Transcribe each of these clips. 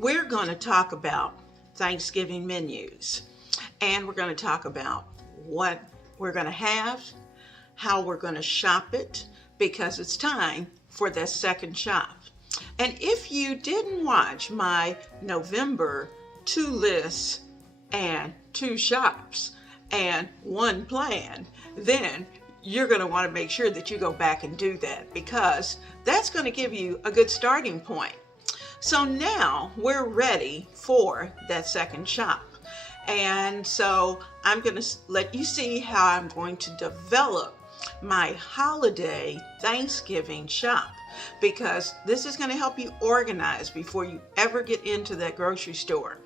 we're going to talk about Thanksgiving menus, and we're going to talk about what we're going to have, how we're going to shop it, because it's time for that second shop. And if you didn't watch my November 2 lists and 2 shops and 1 plan, then you're going to want to make sure that you go back and do that, because that's going to give you a good starting point. So now we're ready for that second shop. And so I'm going to let you see how I'm going to develop my holiday Thanksgiving shop, because this is going to help you organize before you ever get into that grocery store.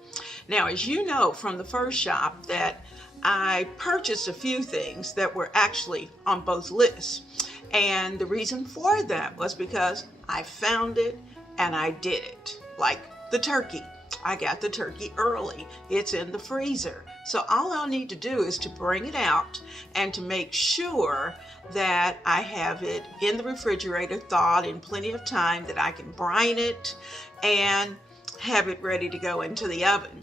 Now, as you know from the first shop, that I purchased a few things that were actually on both lists. And the reason for that was because I found it and I did it. Like the turkey. I got the turkey early. It's in the freezer. So all I'll need to do is to bring it out and to make sure that I have it in the refrigerator thawed in plenty of time, that I can brine it and have it ready to go into the oven.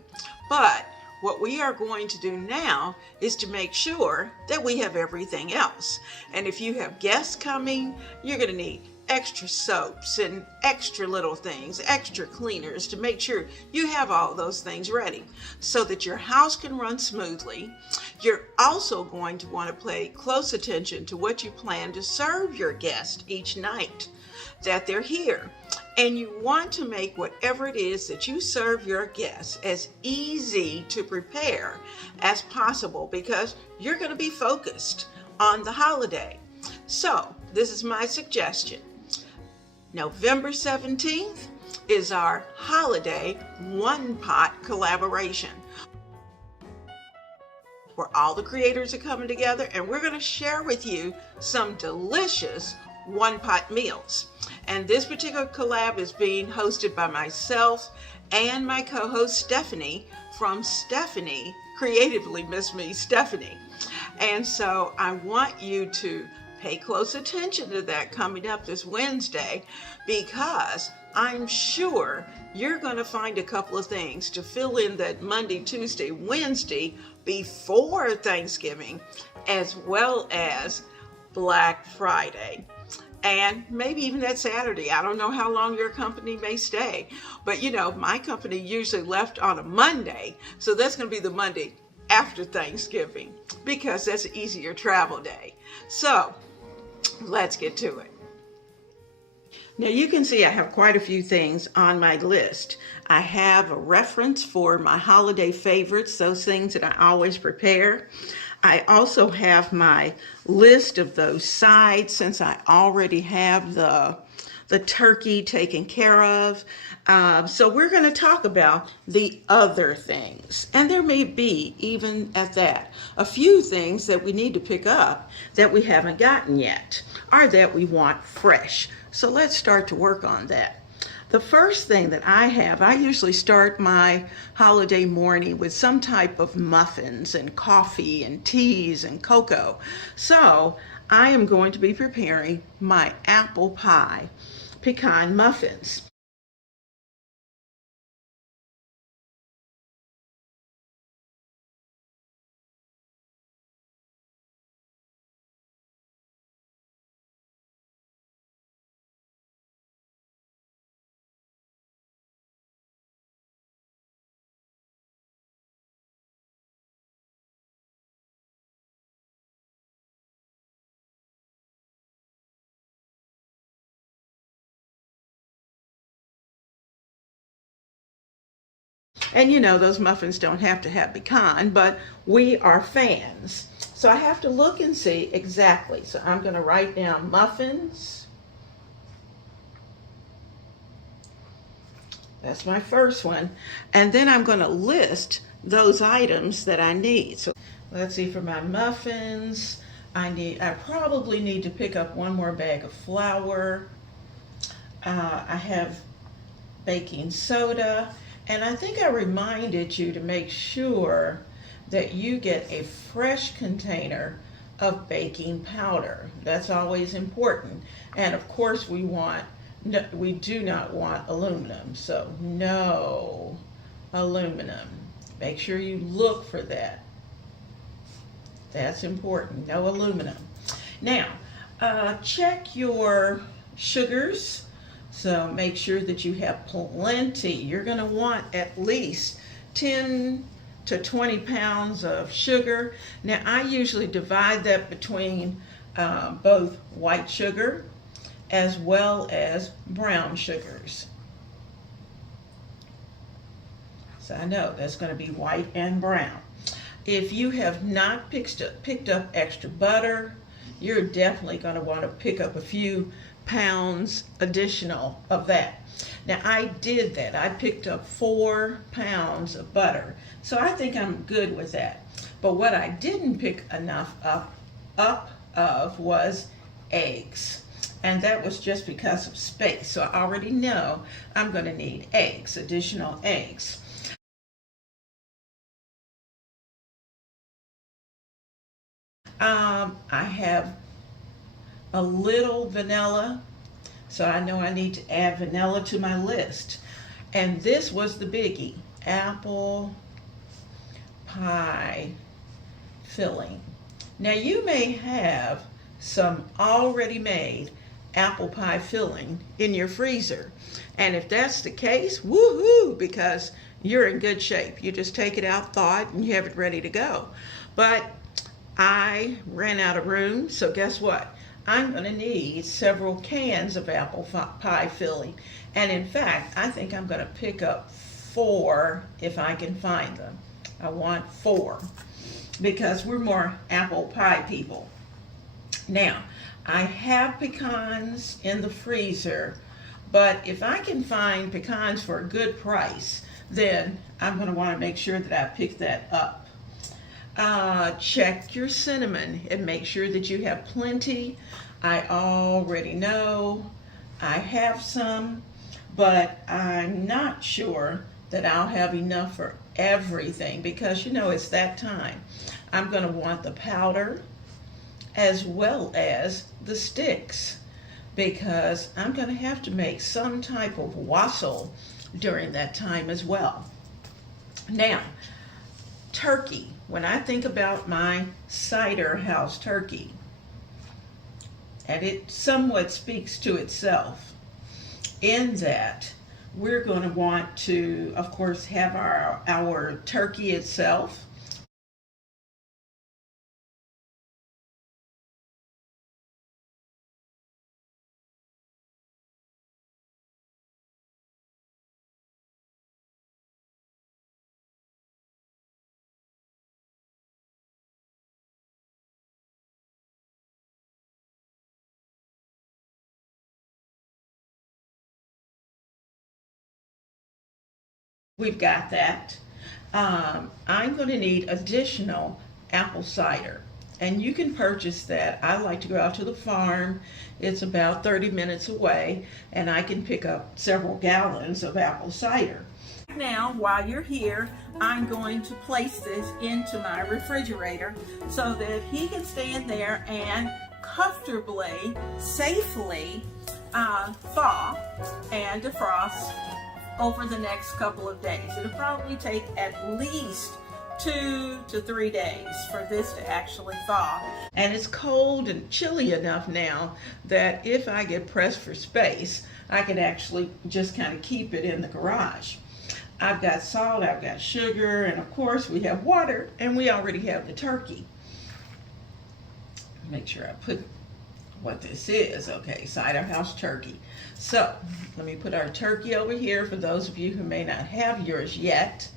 But what we are going to do now is to make sure that we have everything else. And if you have guests coming, you're going to need extra soaps and extra little things, extra cleaners, to make sure you have all those things ready so that your house can run smoothly. You're also going to want to pay close attention to what you plan to serve your guests each night that they're here. And you want to make whatever it is that you serve your guests as easy to prepare as possible, because you're going to be focused on the holiday. So this is my suggestion. November 17th is our holiday one-pot collaboration, where all the creators are coming together, and we're going to share with you some delicious one-pot meals. And this particular collab is being hosted by myself and my co-host Stephanie from Stephanie Creatively Miss Me Stephanie. And so I want you to pay close attention to that coming up this Wednesday, because I'm sure you're going to find a couple of things to fill in that Monday, Tuesday, Wednesday before Thanksgiving, as well as Black Friday. And maybe even that Saturday. I don't know how long your company may stay. But you know, my company usually left on a Monday. So that's going to be the Monday after Thanksgiving, because that's an easier travel day. So let's get to it. Now you can see I have quite a few things on my list. I have a reference for my holiday favorites, those things that I always prepare. I also have my list of those sides, since I already have the turkey taken care of. So we're going to talk about the other things. And there may be, even at that, a few things that we need to pick up that we haven't gotten yet, or that we want fresh. So let's start to work on that. The first thing that I usually start my holiday morning with some type of muffins and coffee and teas and cocoa. So I am going to be preparing my apple pie pecan muffins. And you know, those muffins don't have to have pecan, but we are fans. So I have to look and see exactly. So I'm going to write down muffins. That's my first one. And then I'm going to list those items that I need. So let's see, for my muffins, I probably need to pick up one more bag of flour. I have baking soda. And I think I reminded you to make sure that you get a fresh container of baking powder. That's always important. And of course we want No, we do not want aluminum, so no aluminum. Make sure you look for that. That's important, no aluminum. Now, check your sugars. So make sure that you have plenty. You're going to want at least 10 to 20 pounds of sugar. Now, I usually divide that between both white sugar as well as brown sugars. So I know that's going to be white and brown. If you have not picked up extra butter, you're definitely going to want to pick up a few pounds additional of that. Now I did that. I picked up 4 pounds of butter. So I think I'm good with that. But what I didn't pick enough up of was eggs. And that was just because of space. So I already know I'm going to need eggs, additional eggs. I have a little vanilla, so I know I need to add vanilla to my list. And this was the biggie, apple pie filling. Now you may have some already made apple pie filling in your freezer. And if that's the case, woohoo, because you're in good shape. You just take it out, thaw it, and you have it ready to go. But I ran out of room, so guess what? I'm going to need several cans of apple pie filling. And in fact, I think I'm going to pick up 4 if I can find them. I want 4 because we're more apple pie people. Now, I have pecans in the freezer, but if I can find pecans for a good price, then I'm going to want to make sure that I pick that up. Check your cinnamon and make sure that you have plenty. I already know I have some, but I'm not sure that I'll have enough for everything because you know it's that time. I'm going to want the powder as well as the sticks because I'm going to have to make some type of wassail during that time as well. Now, turkey. When I think about my cider house turkey, and it somewhat speaks to itself in that we're going to want to, of course, have our turkey itself. We've got that. I'm going to need additional apple cider. And you can purchase that. I like to go out to the farm. It's about 30 minutes away. And I can pick up several gallons of apple cider. Now, while you're here, I'm going to place this into my refrigerator so that he can stay in there and comfortably, safely thaw and defrost over the next couple of days. It'll probably take at least 2 to 3 days for this to actually thaw. And it's cold and chilly enough now that if I get pressed for space, I can actually just kind of keep it in the garage. I've got salt, I've got sugar, and of course we have water, and we already have the turkey. Make sure I put what this is. Okay, cider house turkey. So let me put our turkey over here for those of you who may not have yours yet.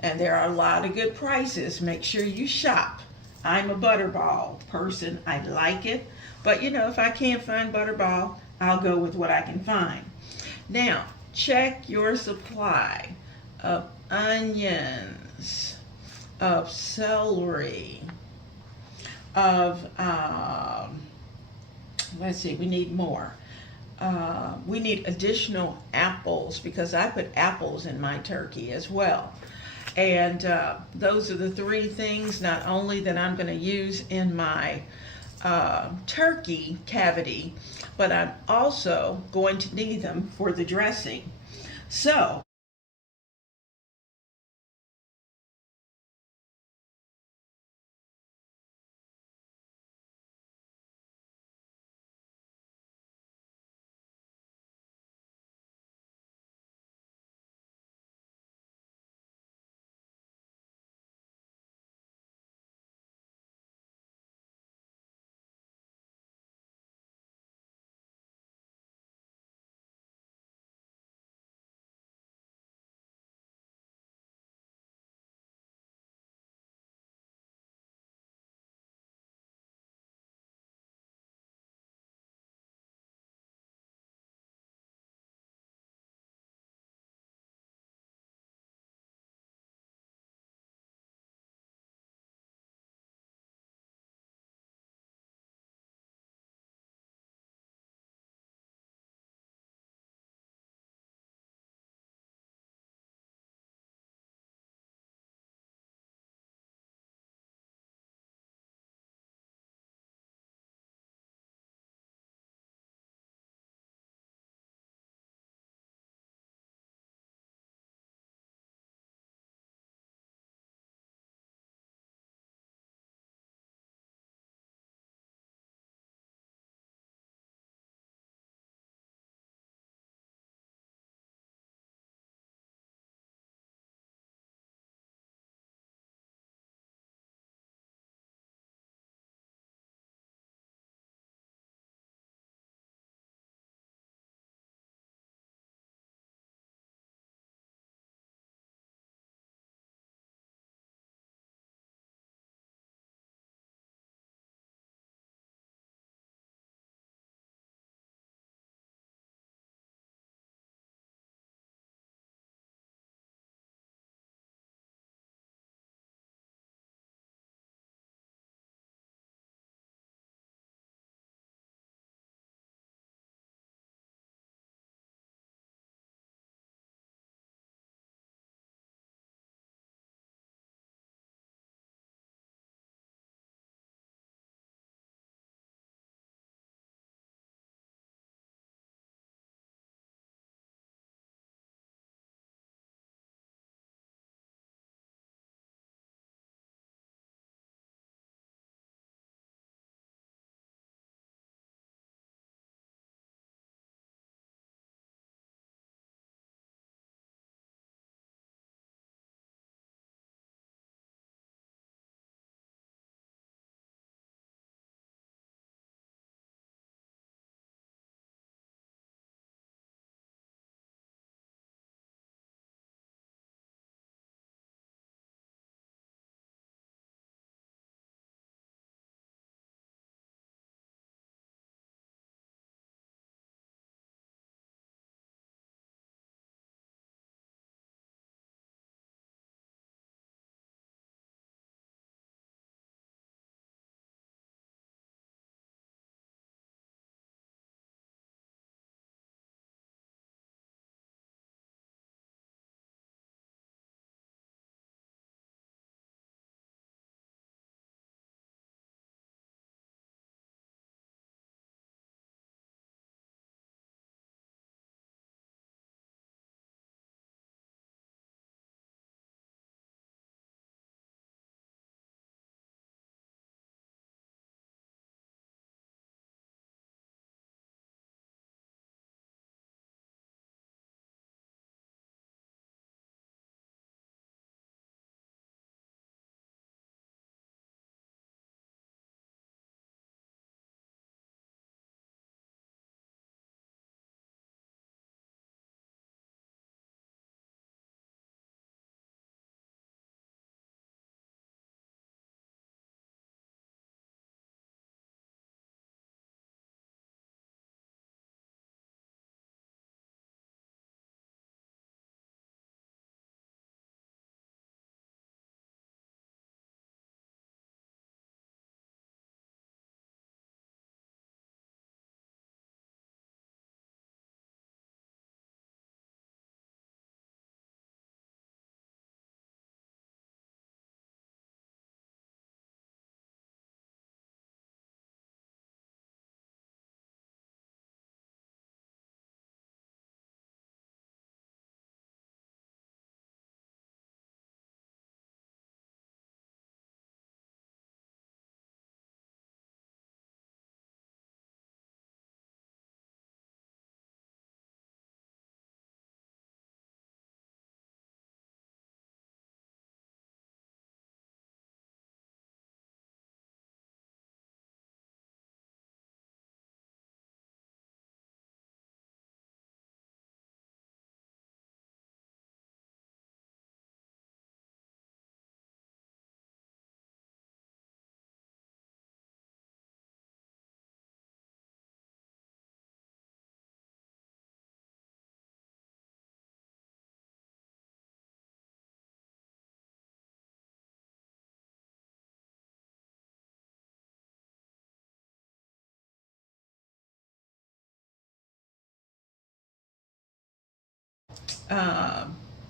And there are a lot of good prices. Make sure you shop. I'm a butterball person. I like it. But you know, if I can't find butterball, I'll go with what I can find. Now, check your supply of onions, of celery, of let's see, we need more. We need additional apples because I put apples in my turkey as well. And those are the 3 things not only that I'm going to use in my turkey cavity, but I'm also going to need them for the dressing. So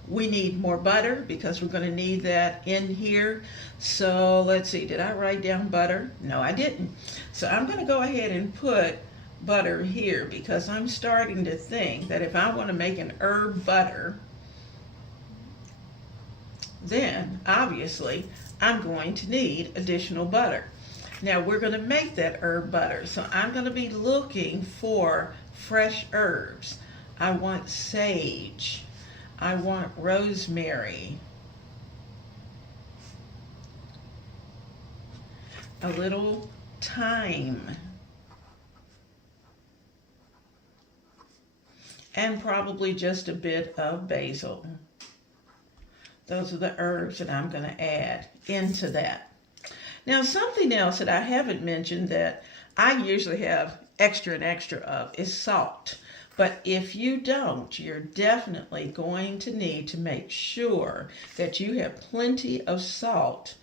We need more butter because we're going to need that in here. So let's see, did I write down butter? No, I didn't. So I'm going to go ahead and put butter here because I'm starting to think that if I want to make an herb butter, then obviously I'm going to need additional butter. Now we're going to make that herb butter, so I'm going to be looking for fresh herbs. I want sage. I want rosemary. A little thyme. And probably just a bit of basil. Those are the herbs that I'm going to add into that. Now, something else that I haven't mentioned that I usually have extra and extra of is salt. But if you don't, you're definitely going to need to make sure that you have plenty of salt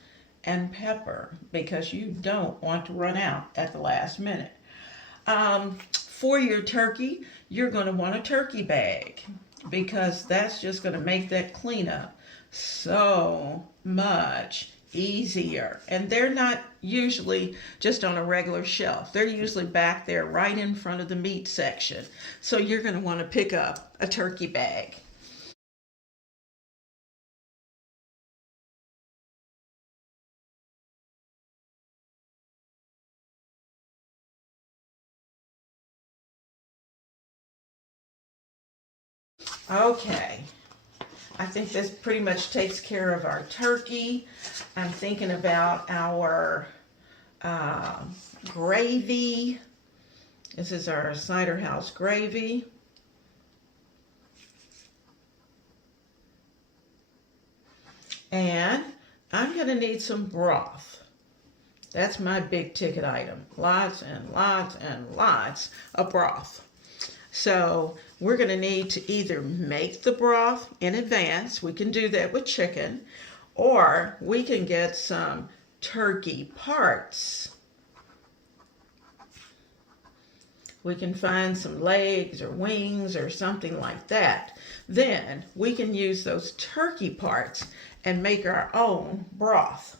and pepper because you don't want to run out at the last minute. For your turkey, you're going to want a turkey bag because that's just going to make that cleanup so much easier. And they're not usually just on a regular shelf. They're usually back there right in front of the meat section. So you're going to want to pick up a turkey bag. Okay, I think this pretty much takes care of our turkey. I'm thinking about our gravy. This is our cider house gravy. And I'm going to need some broth. That's my big ticket item. Lots and lots and lots of broth. So we're going to need to either make the broth in advance. We can do that with chicken. Or we can get some turkey parts. We can find some legs or wings or something like that. Then we can use those turkey parts and make our own broth.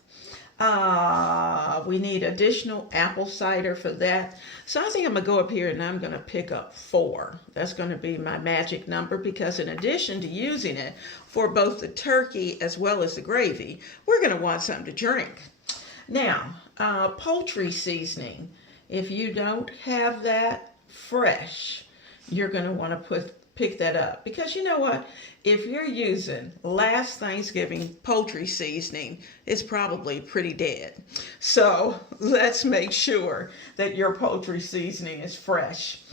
We need additional apple cider for that. So I think I'm going to go up here and I'm going to pick up 4. That's going to be my magic number because in addition to using it for both the turkey as well as the gravy, we're going to want something to drink. Now, poultry seasoning. If you don't have that fresh, you're going to want to pick that up because you know what? If you're using last Thanksgiving poultry seasoning, it's probably pretty dead. So let's make sure that your poultry seasoning is fresh.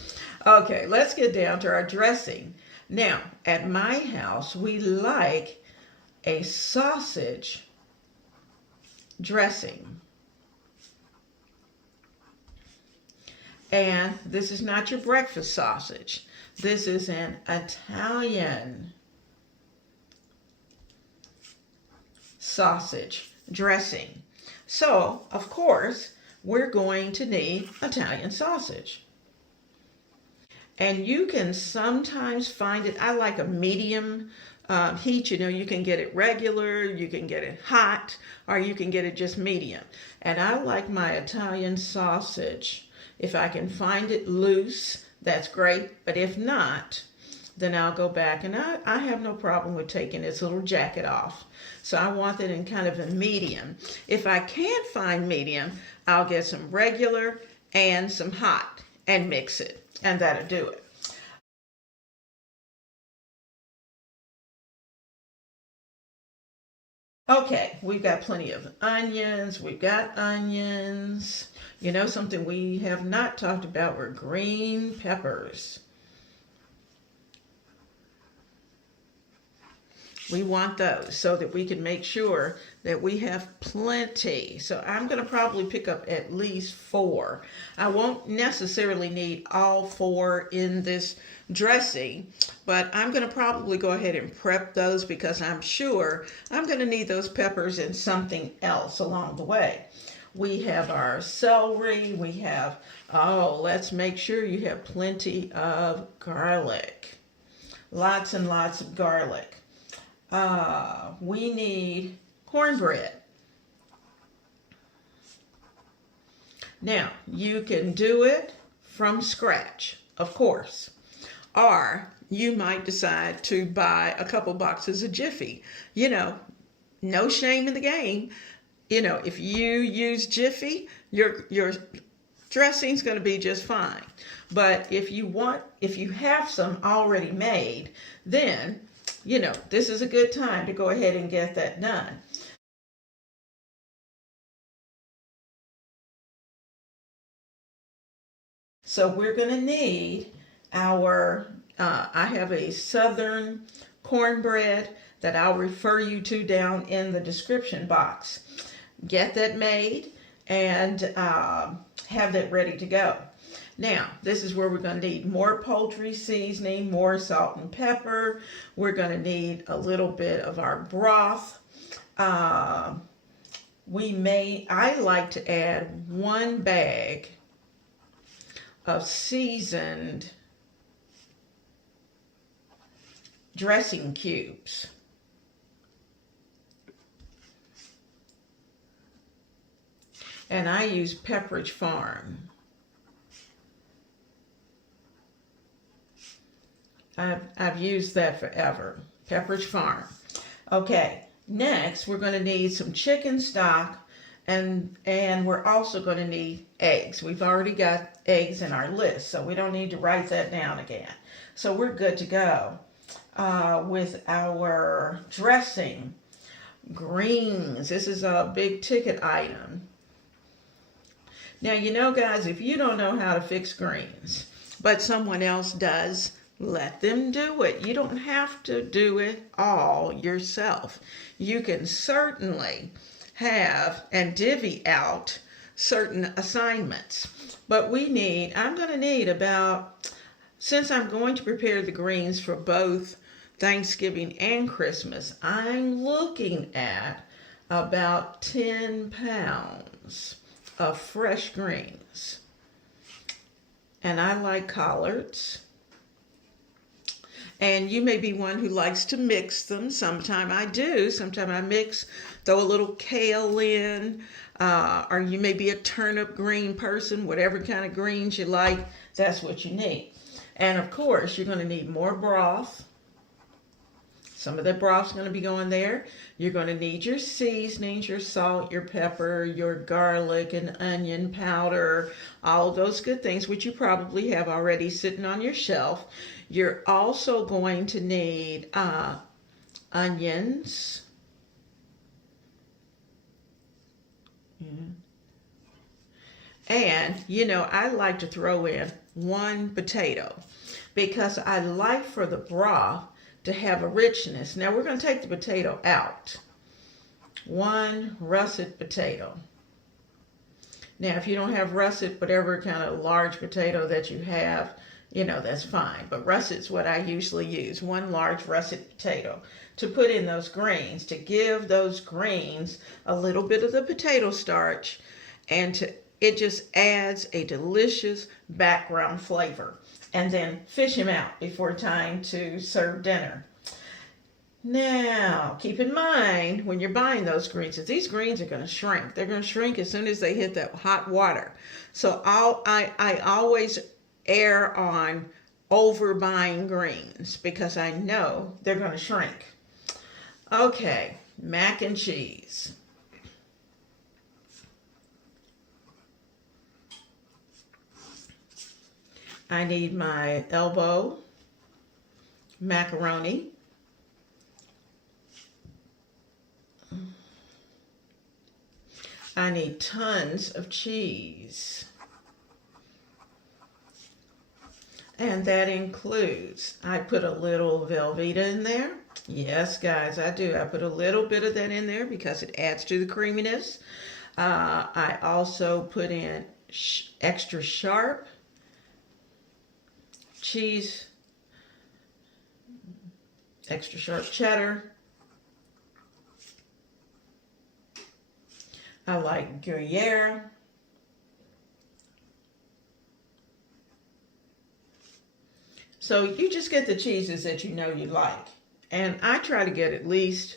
Okay, let's get down to our dressing. Now, at my house, we like a sausage dressing. And this is not your breakfast sausage. This is an Italian sausage dressing. So, of course, we're going to need Italian sausage. And you can sometimes find it, I like a medium heat. You know, you can get it regular, you can get it hot, or you can get it just medium. And I like my Italian sausage. If I can find it loose, that's great. But if not, then I'll go back. And I have no problem with taking this little jacket off. So I want it in kind of a medium. If I can't find medium, I'll get some regular and some hot and mix it. And that'll do it. Okay, we've got plenty of onions. We've got onions. You know, something we have not talked about were green peppers. We want those so that we can make sure that we have plenty. So I'm going to probably pick up at least 4. I won't necessarily need all 4 in this dressing, but I'm going to probably go ahead and prep those because I'm sure I'm going to need those peppers in something else along the way. We have our celery. We have, let's make sure you have plenty of garlic. lots and lots of garlic. We need cornbread. Now, you can do it from scratch, of course, or you might decide to buy a couple boxes of Jiffy. You know, no shame in the game. You know, if you use Jiffy, your dressing's going to be just fine. But if you have some already made, then, you know, this is a good time to go ahead and get that done. So we're going to need I have a Southern cornbread that I'll refer you to down in the description box. Get that made and have that ready to go. Now, this is where we're going to need more poultry seasoning, more salt and pepper. We're going to need a little bit of our broth. I like to add 1 bag of seasoned dressing cubes. And I use Pepperidge Farm. I've used that forever. Pepperidge Farm. Okay, next we're going to need some chicken stock, and we're also going to need eggs. We've already got eggs in our list, so we don't need to write that down again. So we're good to go with our dressing. Greens. This is a big ticket item. Now, you know, guys, if you don't know how to fix greens, but someone else does, let them do it. You don't have to do it all yourself. You can certainly have and divvy out certain assignments. But I'm going to need about, since I'm going to prepare the greens for both Thanksgiving and Christmas, I'm looking at about 10 pounds of fresh greens. And I like collards. And you may be one who likes to mix them. Sometime I do. Sometime I mix, throw a little kale in. Or you may be a turnip green person. Whatever kind of greens you like, that's what you need. And of course, you're going to need more broth. Some of the broth's going to be going there. You're going to need your seasonings, your salt, your pepper, your garlic and onion powder, all of those good things, which you probably have already sitting on your shelf. You're also going to need onions. And, you know, I like to throw in 1 potato because I like for the broth to have a richness. Now we're going to take the potato out. 1 russet potato. Now if you don't have russet, whatever kind of large potato that you have, you know, that's fine. But russet's what I usually use. 1 large russet potato to put in those greens, to give those greens a little bit of the potato starch, and it just adds a delicious background flavor. And then fish them out before time to serve dinner. Now, keep in mind when you're buying those greens, that these greens are going to shrink. They're going to shrink as soon as they hit that hot water. So I always err on over buying greens because I know they're going to shrink. Okay, mac and cheese. I need my elbow macaroni. I need tons of cheese. And that includes, I put a little Velveeta in there. Yes, guys, I do. I put a little bit of that in there because it adds to the creaminess. I also put in extra sharp cheese, extra sharp cheddar. I like Gruyere. So you just get the cheeses that you know you like. And I try to get at least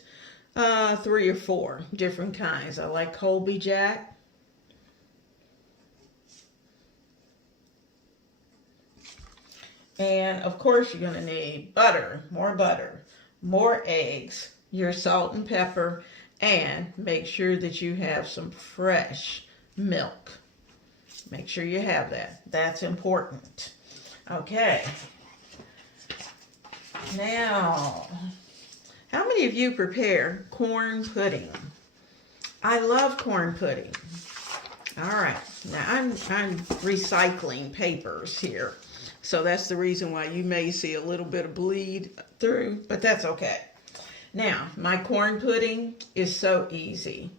3 or 4 different kinds. I like Colby Jack. And of course you're going to need butter, more eggs, your salt and pepper, and make sure that you have some fresh milk. Make sure you have that. That's important. Okay. Now, how many of you prepare corn pudding? I love corn pudding. All right. Now, I'm recycling papers here. So that's the reason why you may see a little bit of bleed through, but that's okay. Now, my corn pudding is so easy.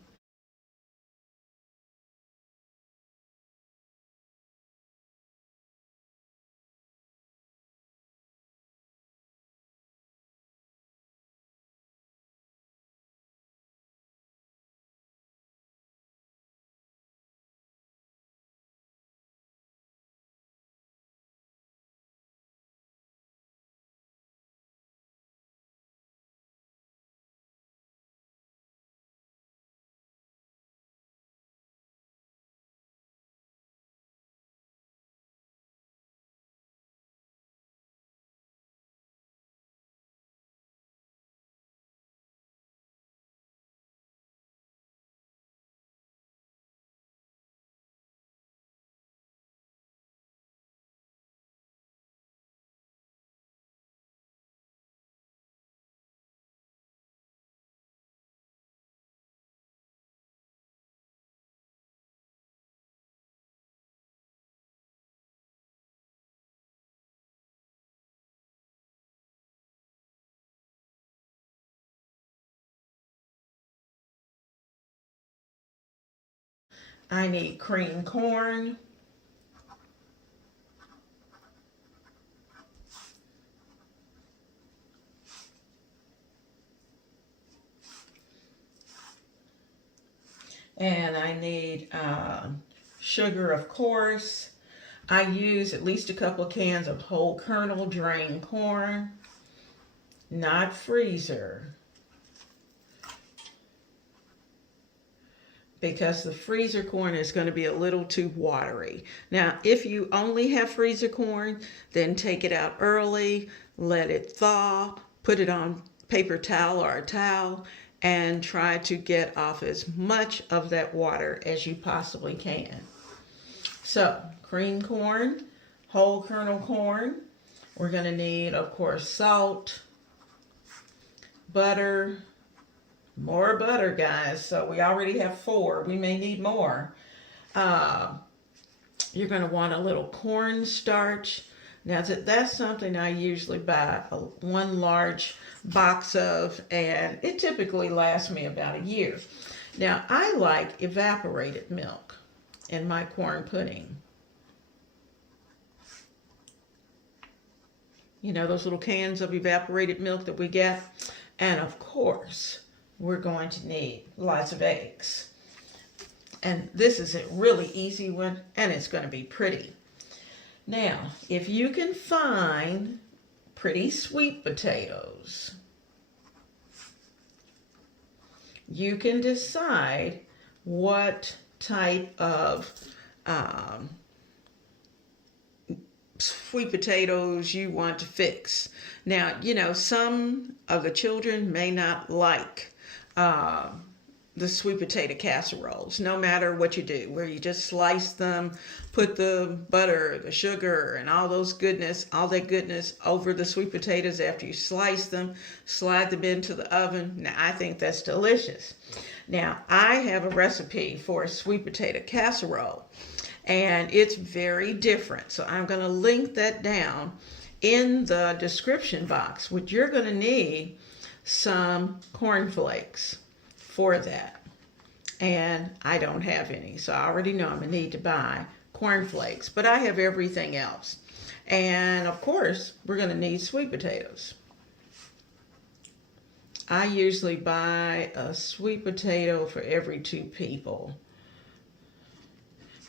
I need cream corn. And I need sugar, of course. I use at least a couple of cans of whole kernel drained corn, not freezer, because the freezer corn is going to be a little too watery. Now, if you only have freezer corn, then take it out early, let it thaw, put it on paper towel or a towel, and try to get off as much of that water as you possibly can. So, cream corn, whole kernel corn. We're going to need, of course, salt, butter, more butter, guys. So we already have 4. We may need more. You're going to want a little cornstarch. Now, that's something I usually buy one large box of, and it typically lasts me about a year. Now, I like evaporated milk in my corn pudding. You know, those little cans of evaporated milk that we get. And of course, we're going to need lots of eggs. And this is a really easy one, and it's going to be pretty. Now, if you can find pretty sweet potatoes, you can decide what type of sweet potatoes you want to fix. Now, you know, some of the children may not like the sweet potato casseroles, no matter what you do, where you just slice them, put the butter, the sugar, and all that goodness over the sweet potatoes after you slice them, slide them into the oven. Now, I think that's delicious. Now, I have a recipe for a sweet potato casserole, and it's very different. So I'm going to link that down in the description box. What you're going to need some cornflakes for that. And I don't have any, so I already know I'm going to need to buy cornflakes. But I have everything else. And of course, we're going to need sweet potatoes. I usually buy a sweet potato for every 2 people.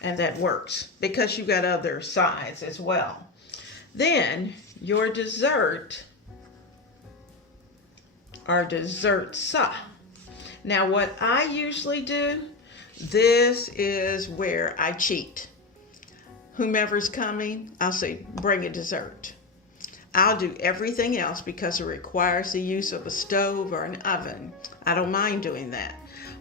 And that works because you got other sides as well. Then your dessert are desserts. Now what I usually do, this is where I cheat. Whomever's coming, I'll say, bring a dessert. I'll do everything else because it requires the use of a stove or an oven. I don't mind doing that.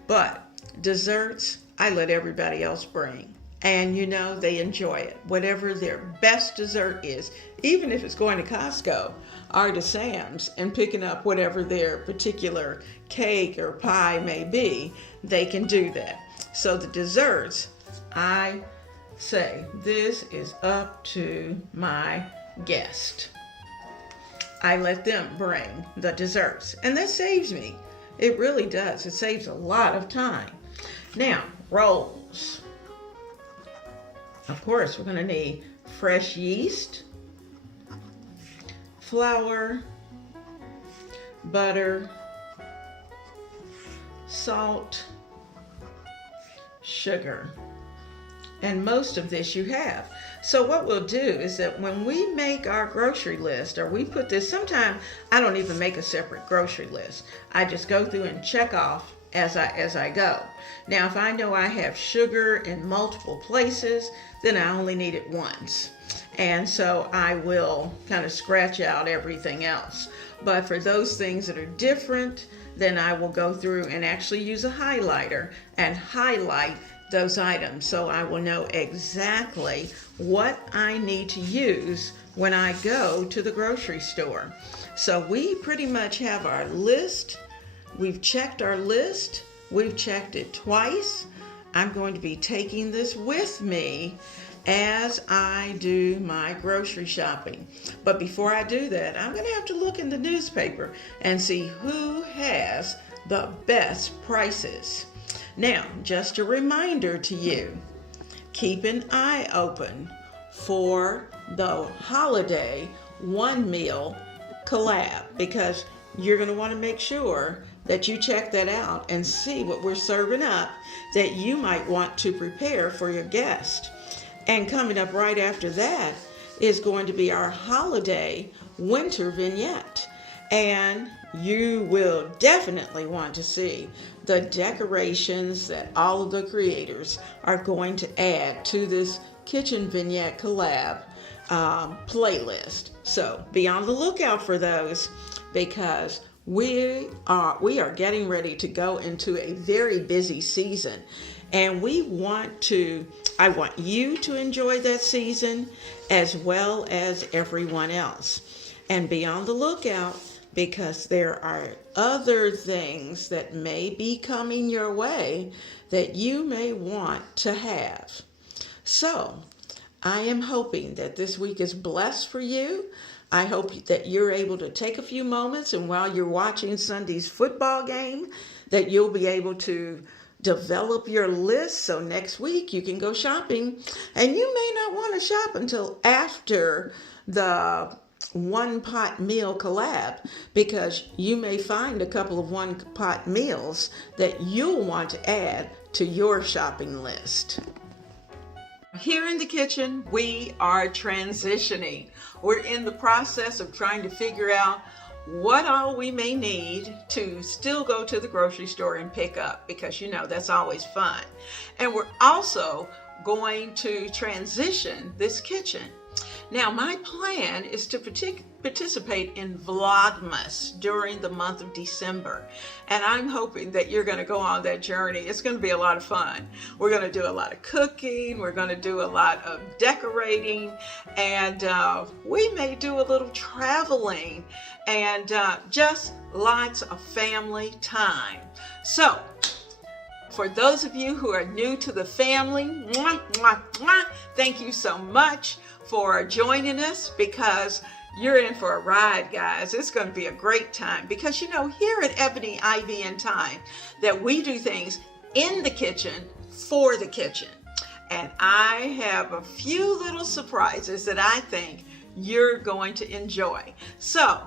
But desserts, I let everybody else bring. And you know, they enjoy it. Whatever their best dessert is, even if it's going to Costco or to Sam's and picking up whatever their particular cake or pie may be, they can do that. So the desserts, I say, this is up to my guest. I let them bring the desserts, and that saves me. It really does. It saves a lot of time. Now, rolls. Of course, we're going to need fresh yeast, flour, butter, salt, sugar. And most of this you have. So what we'll do is that when we make our grocery list, or we put this, sometimes I don't even make a separate grocery list. I just go through and check off as I go. Now, if I know I have sugar in multiple places, then I only need it once. And so I will kind of scratch out everything else. But for those things that are different, then I will go through and actually use a highlighter and highlight those items, so I will know exactly what I need to use when I go to the grocery store. So we pretty much have our list. We've checked our list. We've checked it twice. I'm going to be taking this with me as I do my grocery shopping. But before I do that, I'm going to have to look in the newspaper and see who has the best prices. Now, just a reminder to you, keep an eye open for the holiday one meal collab, because you're going to want to make sure that you check that out and see what we're serving up that you might want to prepare for your guest. And coming up right after that is going to be our holiday winter vignette. And you will definitely want to see the decorations that all of the creators are going to add to this kitchen vignette collab playlist. So be on the lookout for those, because we are getting ready to go into a very busy season, and I want you to enjoy that season as well as everyone else. And be on the lookout, because there are other things that may be coming your way that you may want to have. So I am hoping that this week is blessed for you. I hope that you're able to take a few moments, and while you're watching Sunday's football game, that you'll be able to develop your list so next week you can go shopping. And you may not want to shop until after the one pot meal collab, because you may find a couple of one pot meals that you'll want to add to your shopping list. Here in the kitchen, we are transitioning. We're in the process of trying to figure out what all we may need to still go to the grocery store and pick up, because you know that's always fun. And we're also going to transition this kitchen. Now, my plan is to participate in Vlogmas during the month of December. And I'm hoping that you're going to go on that journey. It's going to be a lot of fun. We're going to do a lot of cooking. We're going to do a lot of decorating. And we may do a little traveling, and just lots of family time. So, for those of you who are new to the family, mwah, mwah, mwah, thank you so much for joining us, because you're in for a ride, guys. It's going to be a great time, because you know, here at Ebony, Ivy, and Thyme, that we do things in the kitchen for the kitchen. And I have a few little surprises that I think you're going to enjoy. So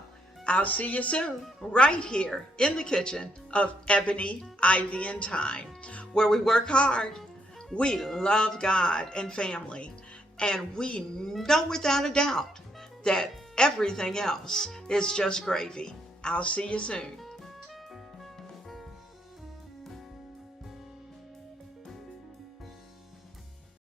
I'll see you soon, right here in the kitchen of Ebony, Ivy, and Thyme, where we work hard, we love God and family, and we know without a doubt that everything else is just gravy. I'll see you soon.